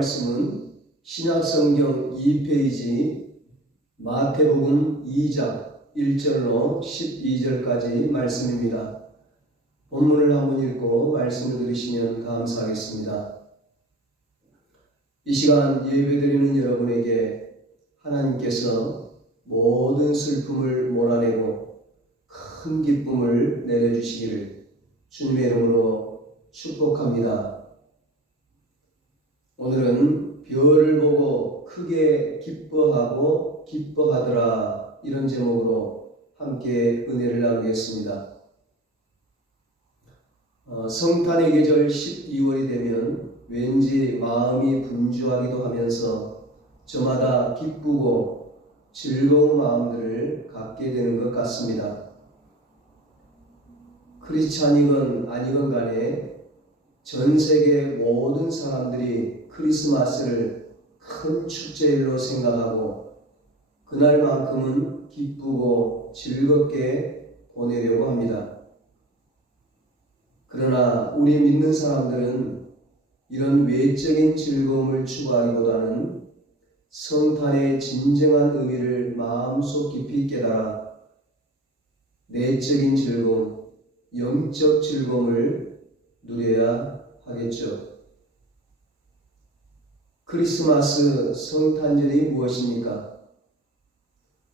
말씀은 신약성경 2페이지 마태복음 2장 1절로 12절까지 말씀입니다. 본문을 한번 읽고 말씀을 들으시면 감사하겠습니다. 이 시간 예배드리는 여러분에게 하나님께서 모든 슬픔을 몰아내고 큰 기쁨을 내려주시기를 주님의 이름으로 축복합니다. 오늘은 별을 보고 크게 기뻐하고 기뻐하더라, 이런 제목으로 함께 은혜를 나누겠습니다. 성탄의 계절 12월이 되면 왠지 마음이 분주하기도 하면서 저마다 기쁘고 즐거운 마음들을 갖게 되는 것 같습니다. 크리스찬이건 아니건 간에 전 세계 모든 사람들이 크리스마스를 큰 축제일로 생각하고 그날만큼은 기쁘고 즐겁게 보내려고 합니다. 그러나 우리 믿는 사람들은 이런 외적인 즐거움을 추구하기보다는 성탄의 진정한 의미를 마음속 깊이 깨달아 내적인 즐거움, 영적 즐거움을 누려야 하겠죠. 크리스마스 성탄절이 무엇입니까?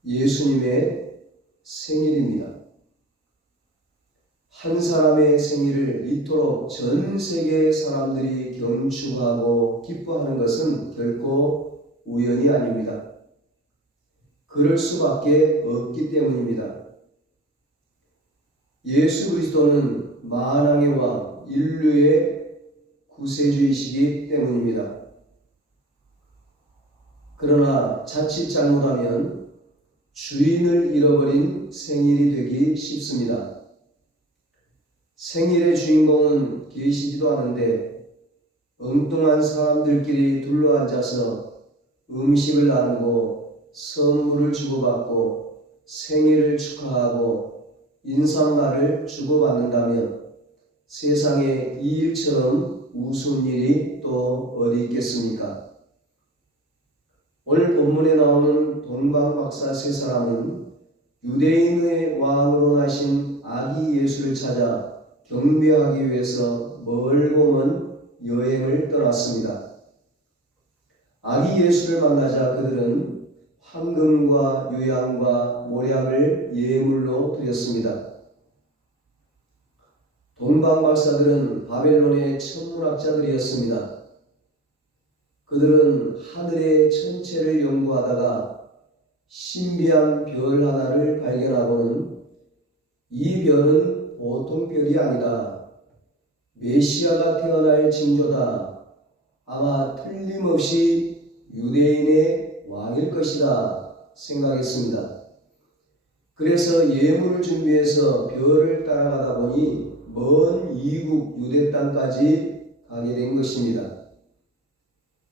예수님의 생일입니다. 한 사람의 생일을 이토록 전 세계 사람들이 경축하고 기뻐하는 것은 결코 우연이 아닙니다. 그럴 수밖에 없기 때문입니다. 예수 그리스도는 만왕의 왕, 인류의 구세주이시기 때문입니다. 그러나 자칫 잘못하면 주인을 잃어버린 생일이 되기 쉽습니다. 생일의 주인공은 계시지도 않은데 엉뚱한 사람들끼리 둘러앉아서 음식을 나누고 선물을 주고받고 생일을 축하하고 인사말을 주고받는다면 세상에 이 일처럼 우스운 일이 또 어디 있겠습니까? 오늘 본문에 나오는 동방박사 세 사람은 유대인의 왕으로 나신 아기 예수를 찾아 경배하기 위해서 멀고 먼 여행을 떠났습니다. 아기 예수를 만나자 그들은 황금과 유향과 모략을 예물로 드렸습니다. 동방박사들은 바벨론의 천문학자들이었습니다. 그들은 하늘의 천체를 연구하다가 신비한 별 하나를 발견하고는 이 별은 보통 별이 아니다, 메시아가 태어날 징조다, 아마 틀림없이 유대인의 왕일 것이다 생각했습니다. 그래서 예물을 준비해서 별을 따라가다 보니 먼 이국 유대 땅까지 가게 된 것입니다.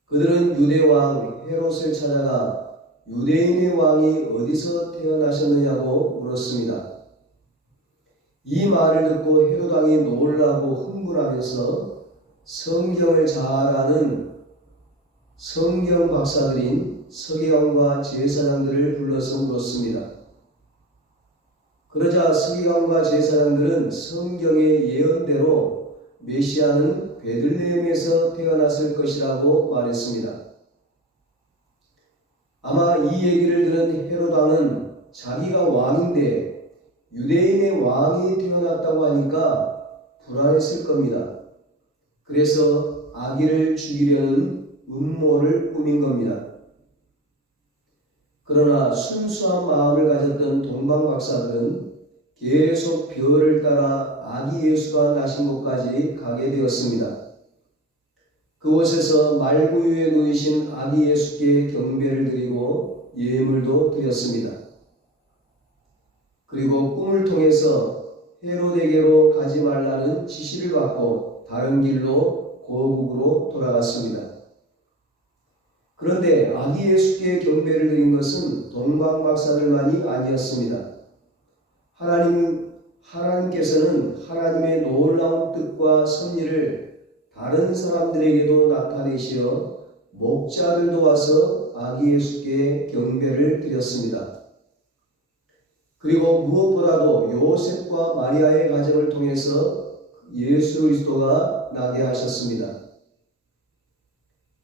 그들은 유대왕 헤롯을 찾아가 유대인의 왕이 어디서 태어나셨느냐고 물었습니다. 이 말을 듣고 헤롯 왕이 놀라고 흥분하면서 성경을 잘 아는 성경 박사들인 서기관과 제사장들을 불러서 물었습니다. 그러자 서기관과 제사장들은 성경의 예언대로 메시아는 베들레헴에서 태어났을 것이라고 말했습니다. 아마 이 얘기를 들은 헤롯 왕은 자기가 왕인데 유대인의 왕이 태어났다고 하니까 불안했을 겁니다. 그래서 아기를 죽이려는 음모를 꾸민 겁니다. 그러나 순수한 마음을 가졌던 동방박사들은 계속 별을 따라 아기 예수가 나신 곳까지 가게 되었습니다. 그곳에서 말구유에 누이신 아기 예수께 경배를 드리고 예물도 드렸습니다. 그리고 꿈을 통해서 헤롯에게로 가지 말라는 지시를 받고 다른 길로 고국으로 돌아갔습니다. 그런데 아기 예수께 경배를 드린 것은 동방박사들만이 아니었습니다. 하나님께서는 하나님의 놀라운 뜻과 섭리를 다른 사람들에게도 나타내시어 목자들도 와서 아기 예수께 경배를 드렸습니다. 그리고 무엇보다도 요셉과 마리아의 가정을 통해서 예수 그리스도가 나게 하셨습니다.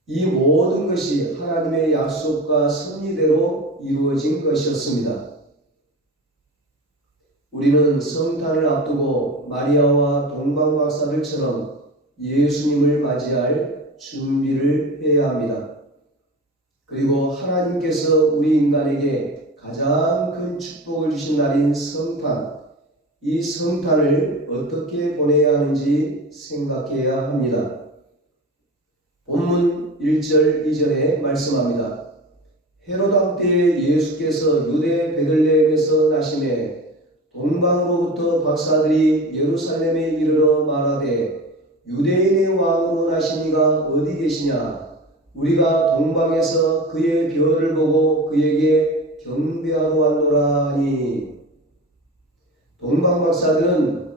이 모든 것이 하나님의 약속과 섭리대로 이루어진 것이었습니다. 우리는 성탄을 앞두고 마리아와 동방박사들처럼 예수님을 맞이할 준비를 해야 합니다. 그리고 하나님께서 우리 인간에게 가장 큰 축복을 주신 날인 성탄, 이 성탄을 어떻게 보내야 하는지 생각해야 합니다. 본문 1절 2절에 말씀합니다. 헤롯 왕 때에 예수께서 유대 베들레헴에서 나시매 동방으로부터 박사들이 예루살렘에 이르러 말하되 유대인의 왕으로 나신 이가 어디 계시냐? 우리가 동방에서 그의 별을 보고 그에게 경배하러 왔노라 하니. 동방 박사들은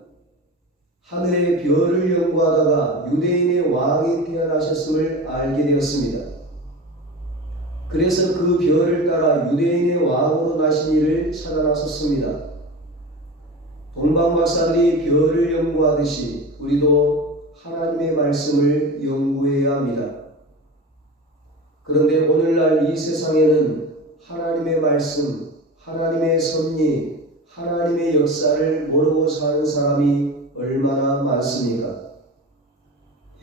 하늘의 별을 연구하다가 유대인의 왕이 태어나셨음을 알게 되었습니다. 그래서 그 별을 따라 유대인의 왕으로 나신 이를 찾아 나섰습니다. 동방 박사들이 별을 연구하듯이 우리도 하나님의 말씀을 연구해야 합니다. 그런데 오늘날 이 세상에는 하나님의 말씀, 하나님의 섭리, 하나님의 역사를 모르고 사는 사람이 얼마나 많습니까?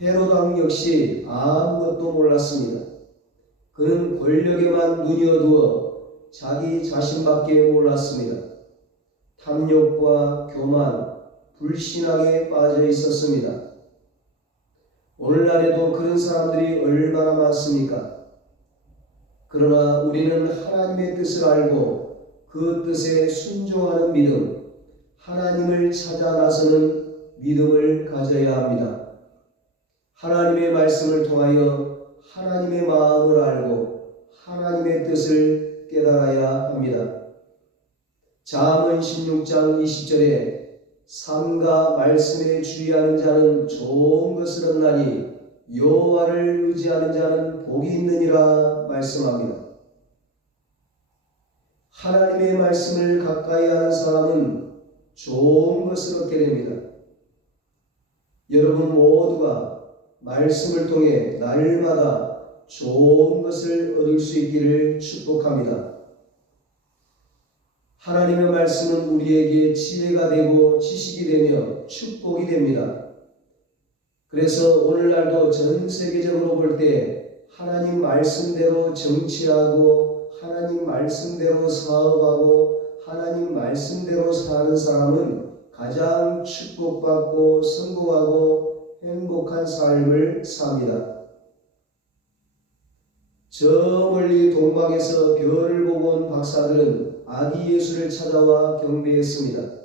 헤롯 왕 역시 아무것도 몰랐습니다. 그는 권력에만 눈이 어두워 자기 자신밖에 몰랐습니다. 탐욕과 교만, 불신앙에 빠져 있었습니다. 오늘날에도 그런 사람들이 얼마나 많습니까? 그러나 우리는 하나님의 뜻을 알고 그 뜻에 순종하는 믿음, 하나님을 찾아 나서는 믿음을 가져야 합니다. 하나님의 말씀을 통하여 하나님의 마음을 알고 하나님의 뜻을 깨달아야 합니다. 잠언 16장 20절에 삶과 말씀에 주의하는 자는 좋은 것을 얻나니 여호와를 의지하는 자는 복이 있느니라 말씀합니다. 하나님의 말씀을 가까이 하는 사람은 좋은 것을 얻게 됩니다. 여러분 모두가 말씀을 통해 날마다 좋은 것을 얻을 수 있기를 축복합니다. 하나님의 말씀은 우리에게 지혜가 되고 지식이 되며 축복이 됩니다. 그래서 오늘날도 전 세계적으로 볼 때 하나님 말씀대로 정치하고 하나님 말씀대로 사업하고 하나님 말씀대로 사는 사람은 가장 축복받고 성공하고 행복한 삶을 삽니다. 저 멀리 동방에서 별을 보고 온 박사들은 아기 예수를 찾아와 경배했습니다.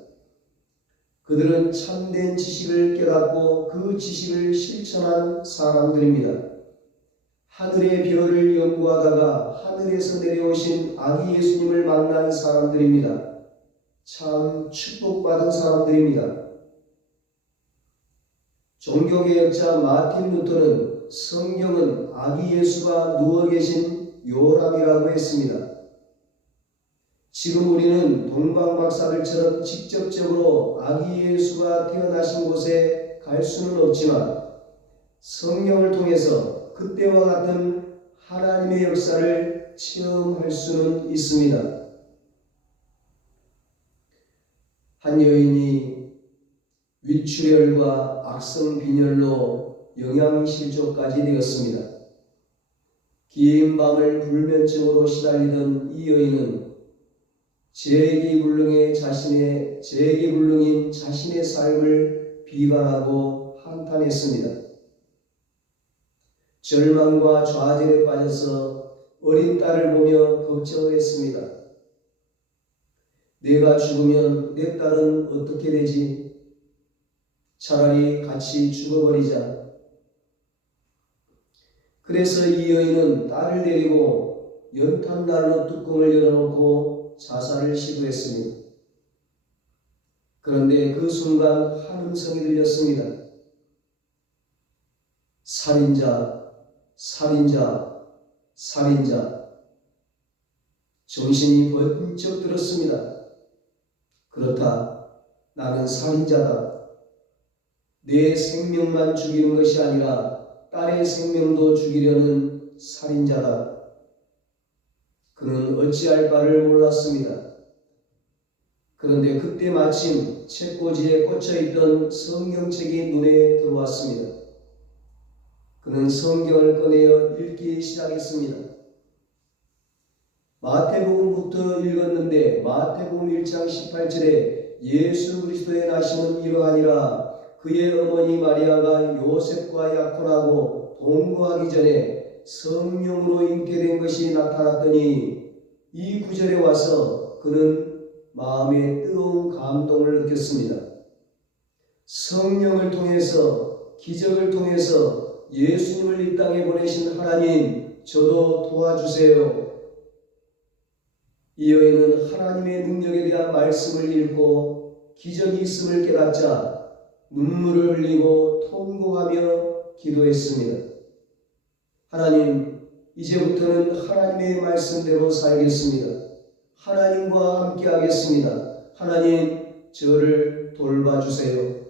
그들은 참된 지식을 깨닫고 그 지식을 실천한 사람들입니다. 하늘의 별을 연구하다가 하늘에서 내려오신 아기 예수님을 만난 사람들입니다. 참 축복받은 사람들입니다. 종교개혁자 마틴 루터는 성경은 아기 예수가 누워 계신 요람이라고 했습니다. 지금 우리는 동방 박사들처럼 직접적으로 아기 예수가 태어나신 곳에 갈 수는 없지만 성경을 통해서 그때와 같은 하나님의 역사를 체험할 수는 있습니다. 한 여인이 위출혈과 악성 빈혈로 영양실조까지 되었습니다. 긴 밤을 불면증으로 시달리던 이 여인은 재기불능인 자신의 삶을 비관하고 한탄했습니다. 절망과 좌절에 빠져서 어린 딸을 보며 걱정을 했습니다. 내가 죽으면 내 딸은 어떻게 되지? 차라리 같이 죽어버리자. 그래서 이 여인은 딸을 데리고 연탄난로 뚜껑을 열어놓고 자살을 시도했습니다. 그런데 그 순간 한 음성이 들렸습니다. 살인자, 살인자, 살인자. 정신이 번쩍 들었습니다. 그렇다. 나는 살인자다. 내 생명만 죽이는 것이 아니라 딸의 생명도 죽이려는 살인자다. 그는 어찌할 바를 몰랐습니다. 그런데 그때 마침 책꽂이에 꽂혀있던 성경책이 눈에 들어왔습니다. 그는 성경을 꺼내어 읽기 시작했습니다. 마태복음부터 읽었는데 마태복음 1장 18절에 예수 그리스도의 나심은 이러하니라. 그의 어머니 마리아가 요셉과 약혼하고 동거하기 전에 성령으로 잉태된 것이 나타났더니 이 구절에 와서 그는 마음에 뜨거운 감동을 느꼈습니다. 성령을 통해서 기적을 통해서 예수님을 이 땅에 보내신 하나님, 저도 도와주세요. 이 여인은 하나님의 능력에 대한 말씀을 읽고 기적이 있음을 깨닫자 눈물을 흘리고 통곡하며 기도했습니다. 하나님, 이제부터는 하나님의 말씀대로 살겠습니다. 하나님과 함께 하겠습니다. 하나님, 저를 돌봐주세요.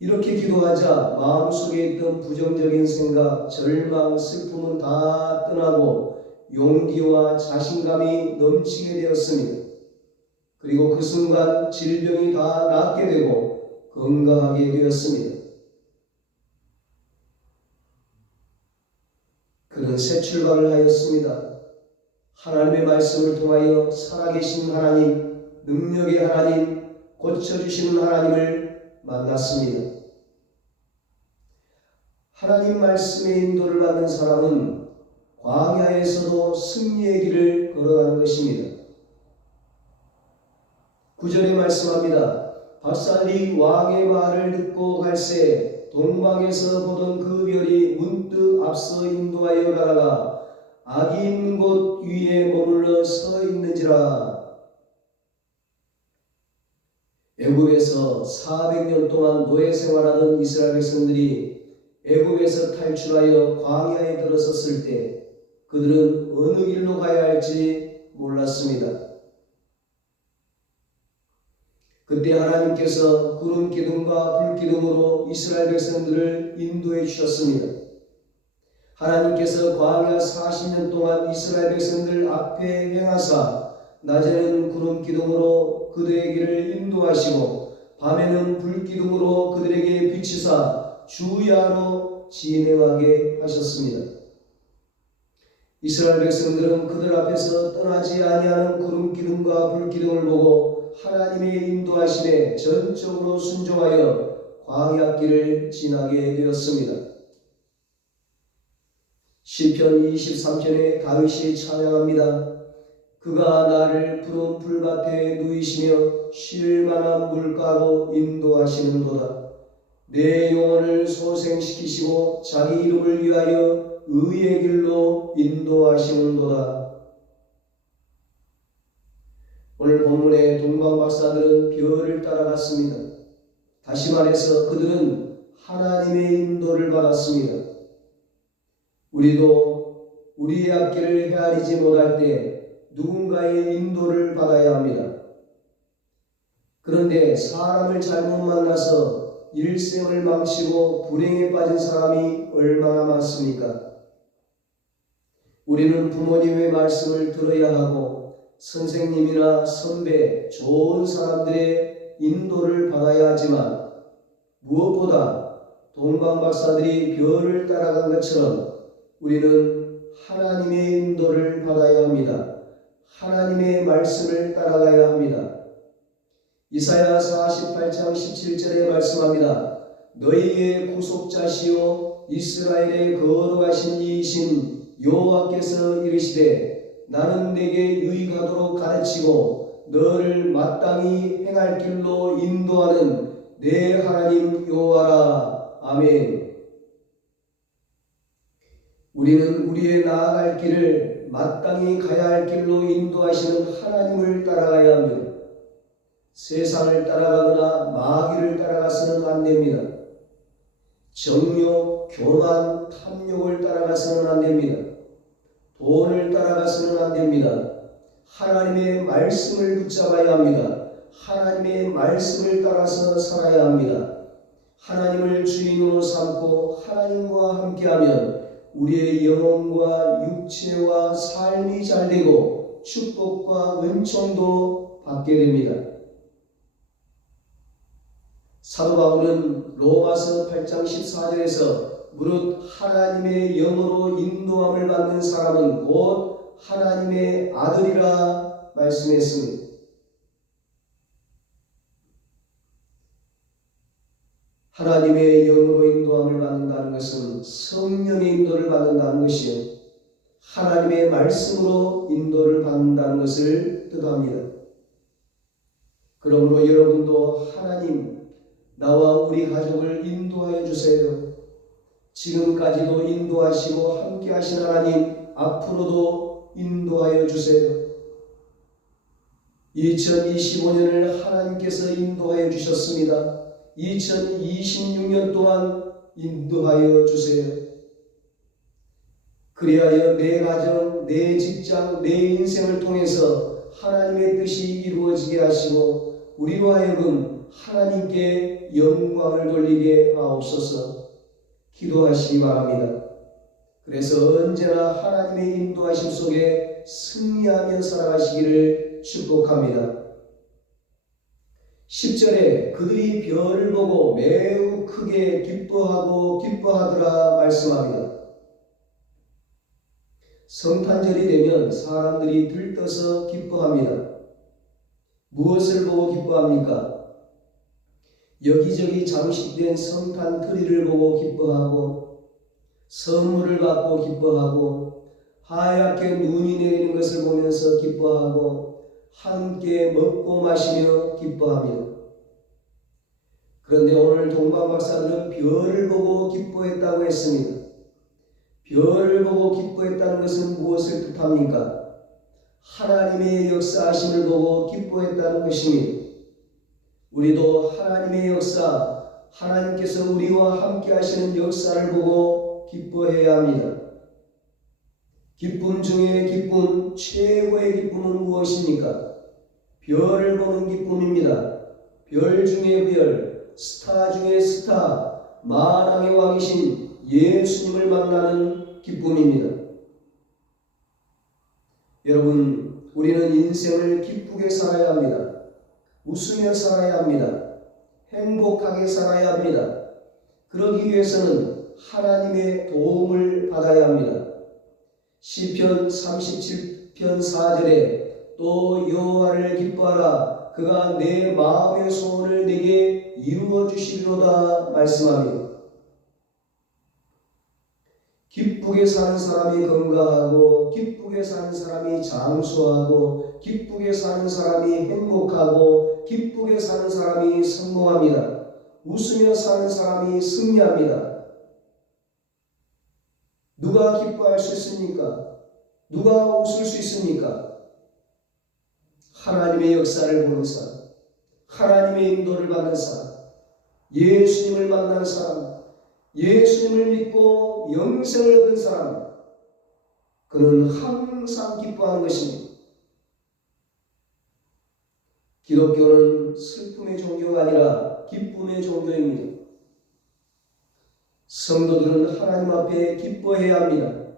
이렇게 기도하자 마음속에 있던 부정적인 생각, 절망, 슬픔은 다 떠나고 용기와 자신감이 넘치게 되었습니다. 그리고 그 순간 질병이 다 낫게 되고 건강하게 되었습니다. 그는 새 출발을 하였습니다. 하나님의 말씀을 통하여 살아계신 하나님, 능력의 하나님, 고쳐주시는 하나님을 만났습니다. 하나님 말씀의 인도를 받는 사람은 광야에서도 승리의 길을 걸어가는 것입니다. 9절에 말씀합니다. 박살리 왕의 말을 듣고 갈새 동방에서 보던 그 별이 문득 앞서 인도하여 가다가 악이 있는 곳 위에 머물러 서 있는지라. 애굽에서 400년 동안 노예 생활하던 이스라엘 백성들이 애굽에서 탈출하여 광야에 들어섰을 때 그들은 어느 길로 가야 할지 몰랐습니다. 그때 하나님께서 구름 기둥과 불 기둥으로 이스라엘 백성들을 인도해 주셨습니다. 하나님께서 광야 40년 동안 이스라엘 백성들 앞에 행하사 낮에는 구름 기둥으로 그들의 길을 인도하시고 밤에는 불 기둥으로 그들에게 비치사 주야로 진행하게 하셨습니다. 이스라엘 백성들은 그들 앞에서 떠나지 아니하는 구름 기둥과 불 기둥을 보고 하나님의 인도하심에 전적으로 순종하여 광야길을 지나게 되었습니다. 시편 23편에 다윗이 찬양합니다. 그가 나를 푸른 풀밭에 누이시며 쉴 만한 물가로 인도하시는도다. 내 영혼을 소생시키시고 자기 이름을 위하여 의의 길로 인도하시는도다. 오늘 본문의 동방 박사들은 별을 따라갔습니다. 다시 말해서 그들은 하나님의 인도를 받았습니다. 우리도 우리의 앞길을 헤아리지 못할 때 누군가의 인도를 받아야 합니다. 그런데 사람을 잘못 만나서 일생을 망치고 불행에 빠진 사람이 얼마나 많습니까? 우리는 부모님의 말씀을 들어야 하고 선생님이나 선배, 좋은 사람들의 인도를 받아야 하지만 무엇보다 동방 박사들이 별을 따라간 것처럼 우리는 하나님의 인도를 받아야 합니다. 하나님의 말씀을 따라가야 합니다. 이사야 48장 17절에 말씀합니다. 너희의 구속자시요 이스라엘의 거룩하신 이이신 여호와께서 이르시되 나는 내게 유익하도록 가르치고 너를 마땅히 행할 길로 인도하는 내 하나님 여호와라. 아멘. 우리는 우리의 나아갈 길을 마땅히 가야 할 길로 인도하시는 하나님을 따라가야 합니다. 세상을 따라가거나 마귀를 따라가서는 안 됩니다. 정욕, 교만, 탐욕을 따라가서는 안 됩니다. 돈을 따라가서는 안 됩니다. 하나님의 말씀을 붙잡아야 합니다. 하나님의 말씀을 따라서 살아야 합니다. 하나님을 주인으로 삼고 하나님과 함께하면 우리의 영혼과 육체와 삶이 잘되고 축복과 은총도 받게 됩니다. 사도 바울은 로마서 8장 14절에서 무릇 하나님의 영으로 인도함을 받는 사람은 곧 하나님의 아들이라 말씀했습니다. 하나님의 영으로 인도함을 받는다는 것은 성령의 인도를 받는다는 것이요, 하나님의 말씀으로 인도를 받는다는 것을 뜻합니다. 그러므로 여러분도 하나님, 나와 우리 가족을 인도하여 주세요. 지금까지도 인도하시고 함께 하신 하나님, 앞으로도 인도하여 주세요. 2025년을 하나님께서 인도하여 주셨습니다. 2026년 동안 인도하여 주세요. 그리하여 내 가정, 내 직장, 내 인생을 통해서 하나님의 뜻이 이루어지게 하시고 우리로 하여금 하나님께 영광을 돌리게 하옵소서. 기도하시기 바랍니다. 그래서 언제나 하나님의 인도하심 속에 승리하며 살아가시기를 축복합니다. 10절에 그들이 별을 보고 매우 크게 기뻐하더라 말씀합니다. 성탄절이 되면 사람들이 들떠서 기뻐합니다. 무엇을 보고 기뻐합니까? 여기저기 장식된 성탄 트리를 보고 기뻐하고, 선물을 받고 기뻐하고, 하얗게 눈이 내리는 것을 보면서 기뻐하고, 함께 먹고 마시며 기뻐합니다. 그런데 오늘 동방 박사들은 별을 보고 기뻐했다고 했습니다. 별을 보고 기뻐했다는 것은 무엇을 뜻합니까? 하나님의 역사하심을 보고 기뻐했다는 것입니다. 우리도 하나님의 역사, 하나님께서 우리와 함께 하시는 역사를 보고 기뻐해야 합니다. 기쁨 중에 기쁨, 최고의 기쁨은 무엇입니까? 별을 보는 기쁨입니다. 별 중에 별, 스타 중에 스타, 만왕의 왕이신 예수님을 만나는 기쁨입니다. 여러분, 우리는 인생을 기쁘게 살아야 합니다. 웃으며 살아야 합니다. 행복하게 살아야 합니다. 그러기 위해서는 하나님의 도움을 받아야 합니다. 시편 37편 4절에 또 여호와를 기뻐하라, 그가 내 마음의 소원을 내게 이루어 주시리로다 말씀합니다. 기쁘게 사는 사람이 건강하고, 기쁘게 사는 사람이 장수하고, 기쁘게 사는 사람이 행복하고, 기쁘게 사는 사람이 성공합니다. 웃으며 사는 사람이 승리합니다. 누가 기뻐할 수 있습니까? 누가 웃을 수 있습니까? 하나님의 역사를 보는 사람, 하나님의 인도를 받는 사람, 예수님을 만난 사람, 예수님을 믿고 영생을 얻은 사람, 그는 항상 기뻐하는 것입니다. 기독교는 슬픔의 종교가 아니라 기쁨의 종교입니다. 성도들은 하나님 앞에 기뻐해야 합니다.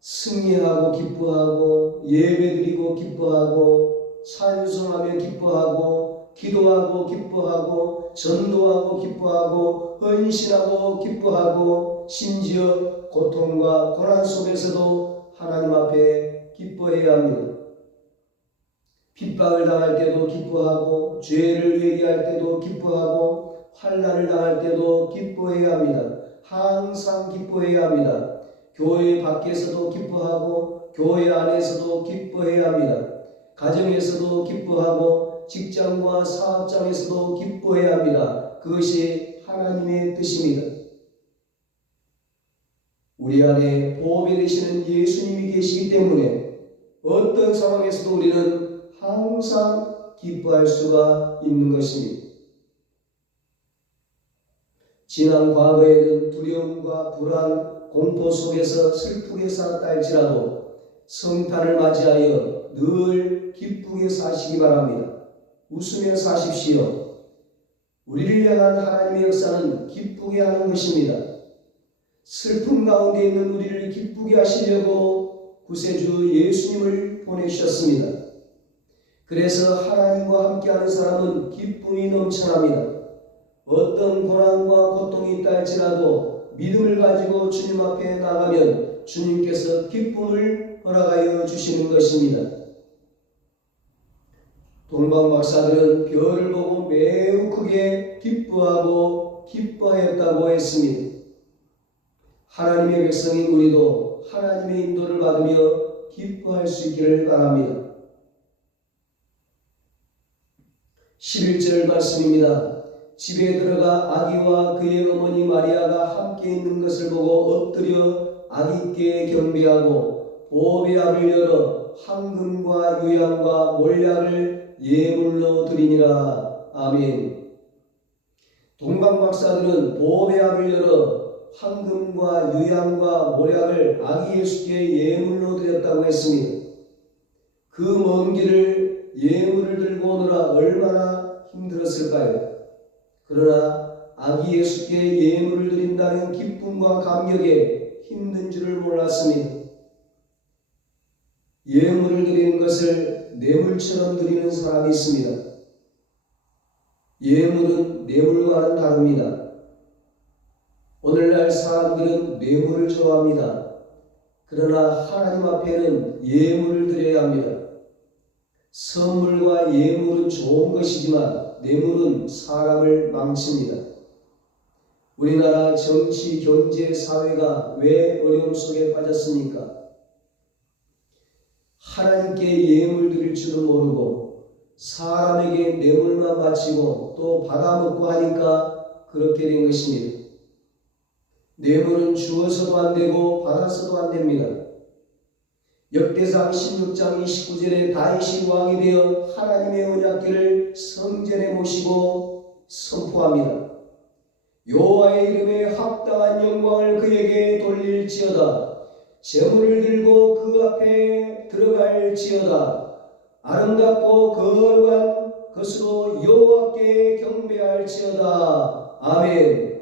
승리하고 기뻐하고, 예배드리고 기뻐하고, 찬송하며 기뻐하고, 기도하고 기뻐하고, 전도하고 기뻐하고, 헌신하고 기뻐하고, 심지어 고통과 고난 속에서도 하나님 앞에 기뻐해야 합니다. 핍박을 당할 때도 기뻐하고, 죄를 회개할 때도 기뻐하고, 환난을 당할 때도 기뻐해야 합니다. 항상 기뻐해야 합니다. 교회 밖에서도 기뻐하고, 교회 안에서도 기뻐해야 합니다. 가정에서도 기뻐하고, 직장과 사업장에서도 기뻐해야 합니다. 그것이 하나님의 뜻입니다. 우리 안에 보배 되시는 예수님이 계시기 때문에 어떤 상황에서도 우리는 항상 기뻐할 수가 있는 것입니다. 지난 과거에는 두려움과 불안, 공포 속에서 슬프게 살았다 할지라도 성탄을 맞이하여 늘 기쁘게 사시기 바랍니다. 웃으며 사십시오. 우리를 향한 하나님의 역사는 기쁘게 하는 것입니다. 슬픔 가운데 있는 우리를 기쁘게 하시려고 구세주 예수님을 보내주셨습니다. 그래서 하나님과 함께하는 사람은 기쁨이 넘쳐납니다. 어떤 고난과 고통이 있다 할지라도 믿음을 가지고 주님 앞에 나가면 주님께서 기쁨을 허락하여 주시는 것입니다. 동방 박사들은 별을 보고 매우 크게 기뻐하고 기뻐하였다고 했습니다. 하나님의 백성인 우리도 하나님의 인도를 받으며 기뻐할 수 있기를 바랍니다. 11절 말씀입니다. 집에 들어가 아기와 그의 어머니 마리아가 함께 있는 것을 보고 엎드려 아기께 경배하고 보배 압을 열어 황금과 유향과 몰약을 예물로 드리니라. 아멘. 동방 박사들은 보배 압을 열어 황금과 유향과 몰약을 아기 예수께 예물로 드렸다고 했습니다. 그 먼 길을 예물을 들고 오느라 얼마나 힘들었을까요? 그러나 아기 예수께 예물을 드린다는 기쁨과 감격에 힘든 줄을 몰랐습니다. 예물을 드리는 것을 뇌물처럼 드리는 사람이 있습니다. 예물은 뇌물과는 다릅니다. 오늘날 사람들은 뇌물을 좋아합니다. 그러나 하나님 앞에는 예물을 드려야 합니다. 선물과 예물은 좋은 것이지만 뇌물은 사람을 망칩니다. 우리나라 정치, 경제, 사회가 왜 어려움 속에 빠졌습니까? 하나님께 예물 드릴 줄은 모르고 사람에게 뇌물만 바치고 또 받아먹고 하니까 그렇게 된 것입니다. 뇌물은 주어서도 안 되고 받아서도 안 됩니다. 역대상 16장 29절에 다윗이 왕이 되어 하나님의 언약궤를 성전에 모시고 선포합니다. 여호와의 이름에 합당한 영광을 그에게 돌릴지어다. 제물을 들고 그 앞에 들어갈지어다. 아름답고 거룩한 것으로 여호와께 경배할지어다. 아멘.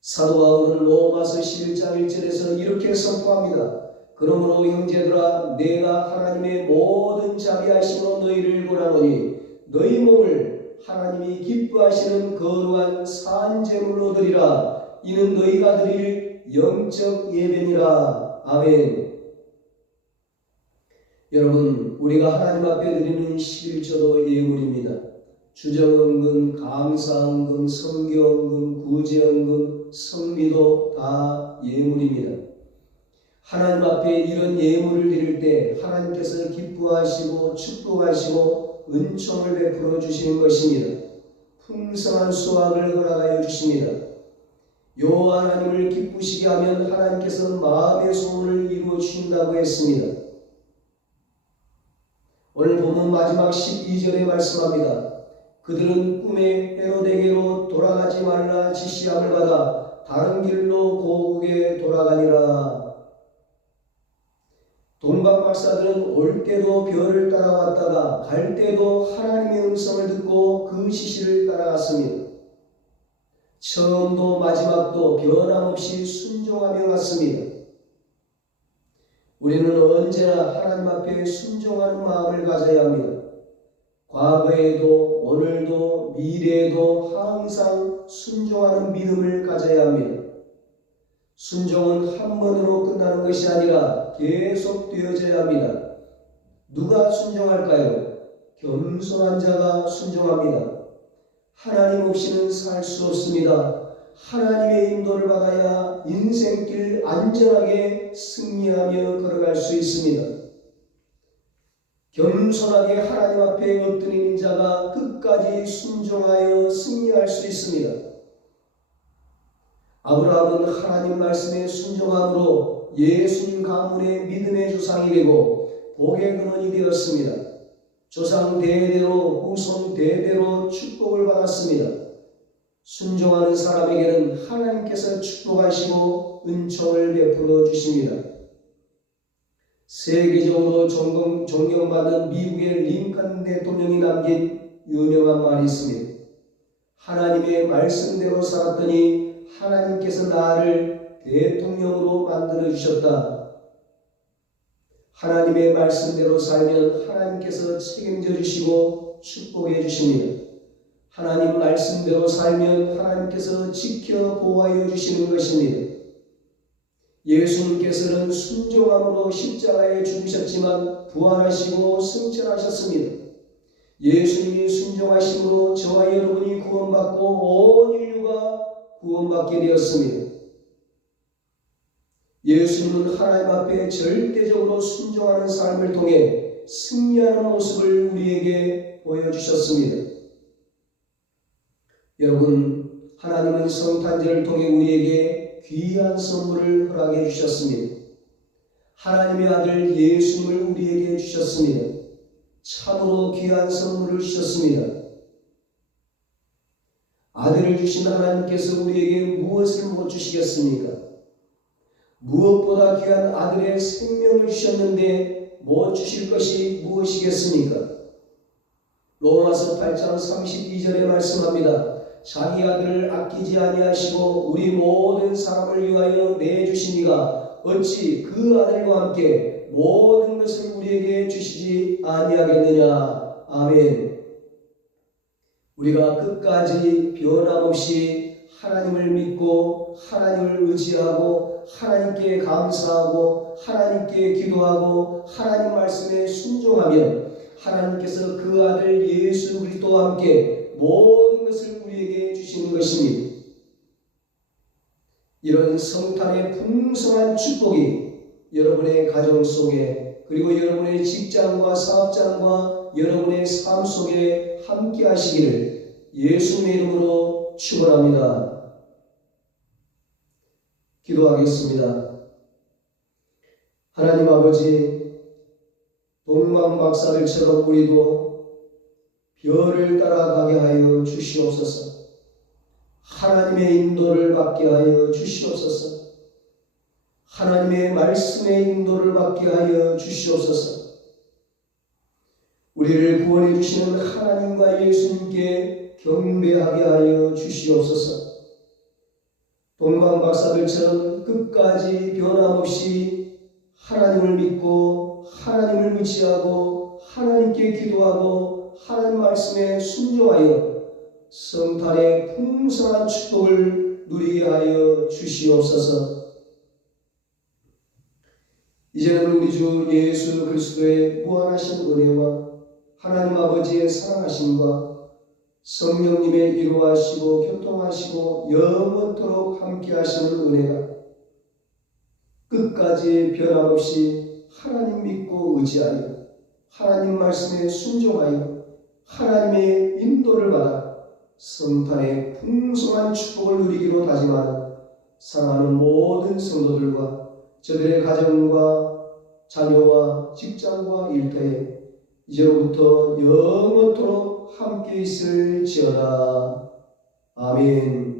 사도 바울은 로마서 11장 1절에서 이렇게 선포합니다. 그러므로 형제들아 내가 하나님의 모든 자비하심으로 너희를 구하노니 너희 몸을 하나님이 기뻐하시는 거룩한 산제물로 드리라. 이는 너희가 드릴 영적 예배니라. 아멘. 여러분, 우리가 하나님 앞에 드리는 11조도 예물입니다. 주정헌금, 감사헌금, 성교헌금, 구제헌금, 성미도 다 예물입니다. 하나님 앞에 이런 예물을 드릴 때 하나님께서 기뻐하시고 축복하시고 은총을 베풀어 주시는 것입니다. 풍성한 수확을 허락하여 주십니다. 여호와 하나님을 기쁘시게 하면 하나님께서 마음의 소원을 이루어 주신다고 했습니다. 오늘 보면 마지막 12절에 말씀합니다. 그들은 꿈에 헤로데게로 돌아가지 말라 지시함을 받아 다른 길로 고국에 돌아가니라. 동방 박사들은 올 때도 별을 따라왔다가 갈 때도 하나님의 음성을 듣고 그 지시를 따라갔습니다. 처음도 마지막도 변함없이 순종하며 갔습니다. 우리는 언제나 하나님 앞에 순종하는 마음을 가져야 합니다. 과거에도 오늘도 미래에도 항상 순종하는 믿음을 가져야 합니다. 순종은 한 번으로 끝나는 것이 아니라 계속 되어져야 합니다. 누가 순종할까요? 겸손한 자가 순종합니다. 하나님 없이는 살 수 없습니다. 하나님의 인도를 받아야 인생길 안전하게 승리하며 걸어갈 수 있습니다. 겸손하게 하나님 앞에 엎드리는 자가 끝까지 순종하여 승리할 수 있습니다. 아브라함은 하나님 말씀에 순종함으로 예수님 가문의 믿음의 조상이 되고 복의 근원이 되었습니다. 조상 대대로 후손 대대로 축복을 받았습니다. 순종하는 사람에게는 하나님께서 축복하시고 은총을 베풀어 주십니다. 세계적으로 존경받는 미국의 링컨 대통령이 남긴 유명한 말이 있습니다. 하나님의 말씀대로 살았더니 하나님께서 나를 대통령으로 만들어 주셨다. 하나님의 말씀대로 살면 하나님께서 책임져 주시고 축복해 주십니다. 하나님 말씀대로 살면 하나님께서 지켜 보호하여 주시는 것입니다. 예수님께서는 순종함으로 십자가에 죽으셨지만 부활하시고 승천하셨습니다. 예수님이 순종하심으로 저와 여러분이 구원받고 온 인류가 구원받게 되었습니다. 예수님은 하나님 앞에 절대적으로 순종하는 삶을 통해 승리하는 모습을 우리에게 보여주셨습니다. 여러분, 하나님은 성탄절을 통해 우리에게 귀한 선물을 허락해 주셨습니다. 하나님의 아들 예수님을 우리에게 주셨습니다. 참으로 귀한 선물을 주셨습니다. 아들을 주신 하나님께서 우리에게 무엇을 못 주시겠습니까? 무엇보다 귀한 아들의 생명을 주셨는데 못 주실 것이 무엇이겠습니까? 로마서 8장 32절에 말씀합니다. 자기 아들을 아끼지 아니하시고 우리 모든 사람을 위하여 내주시니가 어찌 그 아들과 함께 모든 것을 우리에게 주시지 아니하겠느냐. 아멘. 우리가 끝까지 변함없이 하나님을 믿고 하나님을 의지하고 하나님께 감사하고 하나님께 기도하고 하나님 말씀에 순종하면 하나님께서 그 아들 예수 그리스도와 함께 모든 것을 우리에게 주시는 것입니다. 이런 성탄의 풍성한 축복이 여러분의 가정 속에 그리고 여러분의 직장과 사업장과 여러분의 삶 속에 함께 하시기를 예수님의 이름으로 축원합니다. 기도하겠습니다. 하나님 아버지, 동방박사들처럼 우리도 별을 따라가게 하여 주시옵소서. 하나님의 인도를 받게 하여 주시옵소서. 하나님의 말씀의 인도를 받게 하여 주시옵소서. 우리를 구원해 주시는 하나님과 예수님께 경배하게 하여 주시옵소서. 동방박사들처럼 끝까지 변함없이 하나님을 믿고 하나님을 의지하고 하나님께 기도하고 하나님 말씀에 순종하여 성탄의 풍성한 축복을 누리게 하여 주시옵소서. 이제는 우리 주 예수 그리스도의 무한하신 은혜와 하나님 아버지의 사랑하심과 성령님의 이루하시고 교통하시고 영원토록 함께 하시는 은혜가 끝까지 변함없이 하나님 믿고 의지하여 하나님 말씀에 순종하여 하나님의 인도를 받아 성탄의 풍성한 축복을 누리기로 다짐하는 사랑하는 모든 성도들과 저들의 가정과 자녀와 직장과 일터에 이제로부터 영원토록 함께 있을지어다. 아멘.